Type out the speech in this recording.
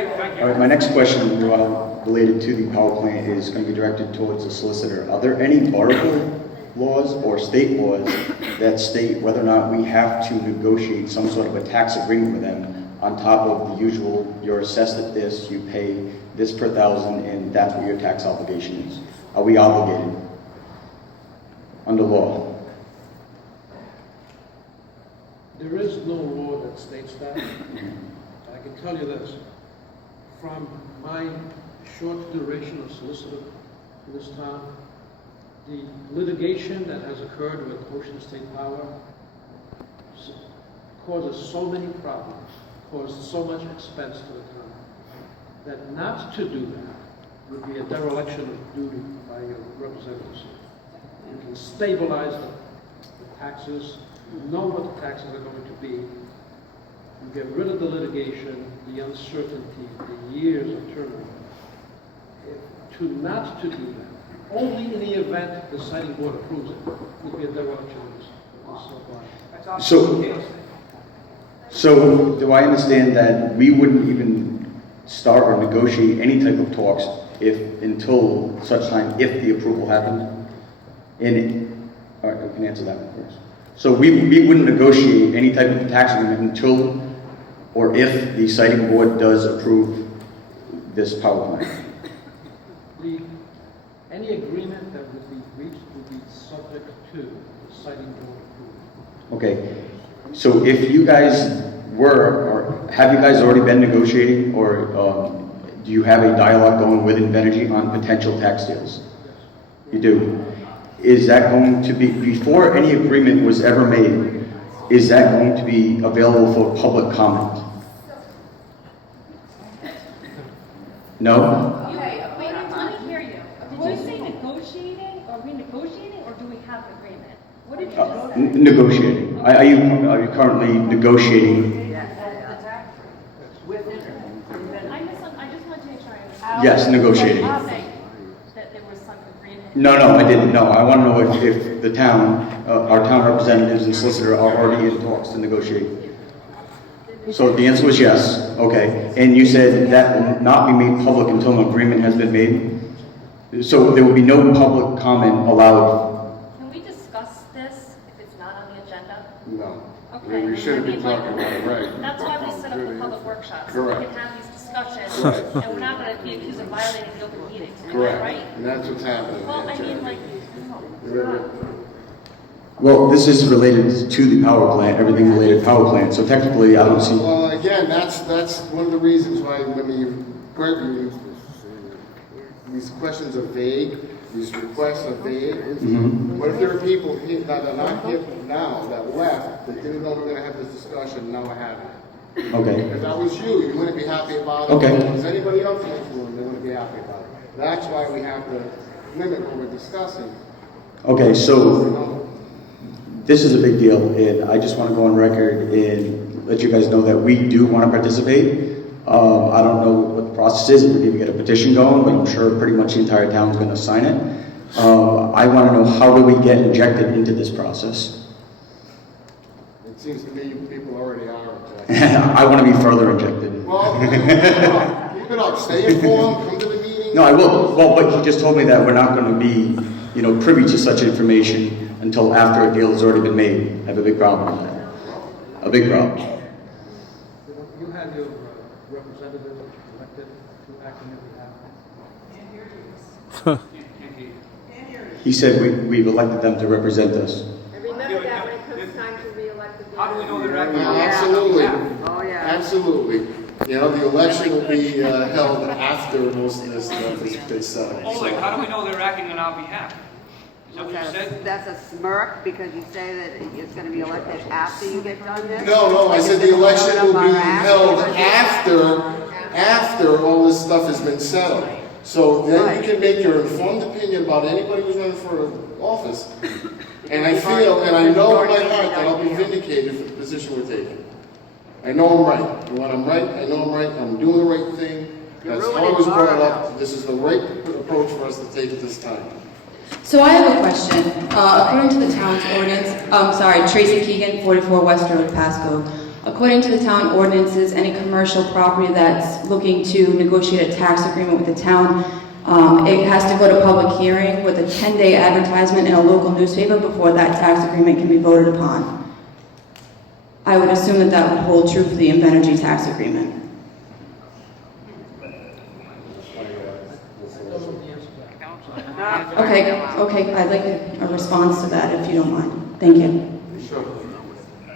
Okay, thank you. All right, my next question related to the power plant is going to be directed towards the solicitor. Are there any Burrillville laws or state laws that state whether or not we have to negotiate some sort of a tax agreement with them on top of the usual, you're assessed at this, you pay this per thousand, and that's what your tax obligation is? Are we obligated under law? There is no law that states that. I can tell you this, from my short duration of solicitor in this town, the litigation that has occurred with Ocean State Power causes so many problems, causes so much expense to the town, that not to do that would be a dereliction of duty by your representatives. You can stabilize the taxes, you know what the taxes are going to be, you get rid of the litigation, the uncertainty, the years of turmoil. Not to do that, only in the event the siting board approves it, would be a dereliction of this supply. So do I understand that we wouldn't even start or negotiate any type of talks until such time if the approval happened? All right, we can answer that one first. So we wouldn't negotiate any type of tax agreement until or if the siting board does approve this power plant. Any agreement that would be reached would be subject to the siting board approval. Okay, so if you guys or have you guys already been negotiating, or do you have a dialogue going with Invenergy on potential tax deals? You do. Is that going to be, before any agreement was ever made, is that going to be available for public comment? No? Okay, wait, let me hear you. Did you say negotiating? Are we negotiating or do we have an agreement? What did you just say? Negotiating. Are you currently negotiating? I just want to make sure I understand. Yes, negotiating. You say that there was some agreement. No, I didn't. No, I want to know if the town, our town representatives and solicitor are already in talks to negotiate. So the answer was yes. Okay. And you said that will not be made public until an agreement has been made? So there will be no public comment allowed? Can we discuss this if it's not on the agenda? No. Okay. We shouldn't be talking about it, right? That's why we set up the public workshops. So we Correct. can have these discussions, and we're not going to be accused of violating the open meetings. Am I Correct. right? And that's what's happening. Well, I mean, like, Well, this is related to the power plant, everything related to power plant. So technically, I don't see. Well, again, that's one of the reasons why, these questions are vague, these requests are vague. What if there are people here that are not here now, that left, that didn't know we were going to have this discussion, now we're having it? Okay. If that was you wouldn't be happy about it. Okay. If it was anybody else in this room, they wouldn't be happy about it. That's why we have to limit what we're discussing. Okay, so this is a big deal, and I just want to go on record and let you guys know that we do want to participate. I don't know what the process is, if we're going to get a petition going, but I'm sure pretty much the entire town is going to sign it. I want to know, how do we get injected into this process? It seems to me people already are. I want to be further injected. Well, keep it up. Stay informed. Come to the meeting. No, I will. Well, but he just told me that we're not going to be, privy to such information until after a deal has already been made. I have a big problem with that. A big problem. You had your representative elected to act on your behalf. He said we've elected them to represent us. And remember that when it comes time to re-elect the How do we know they're acting? Absolutely. Oh, yeah. Absolutely. The election will be held after most of this stuff is settled. Oleg, how do we know they're acting on our behalf? Is that what you said? That's a smirk because you say that it's going to be elected after you get done this? No, I said the election will be held after all this stuff has been settled. So then you can make your informed opinion about anybody who's running for office. And I feel, and I know in my heart that I'll be vindicated for the position we're taking. I know I'm right. And when I'm right, I know I'm right. I'm doing the right thing. That's how I was brought up. This is the right approach for us to take at this time. So I have a question. According to the town's ordinance, Tracy Keegan, 44 West Road, Pascoag. According to the town ordinances, any commercial property that's looking to negotiate a tax agreement with the town, it has to go to public hearing with a 10-day advertisement in a local newspaper before that tax agreement can be voted upon. I would assume that that would hold true for the Invenergy tax agreement. Those are the answers back. Okay, I'd like a response to that if you don't mind. Thank you.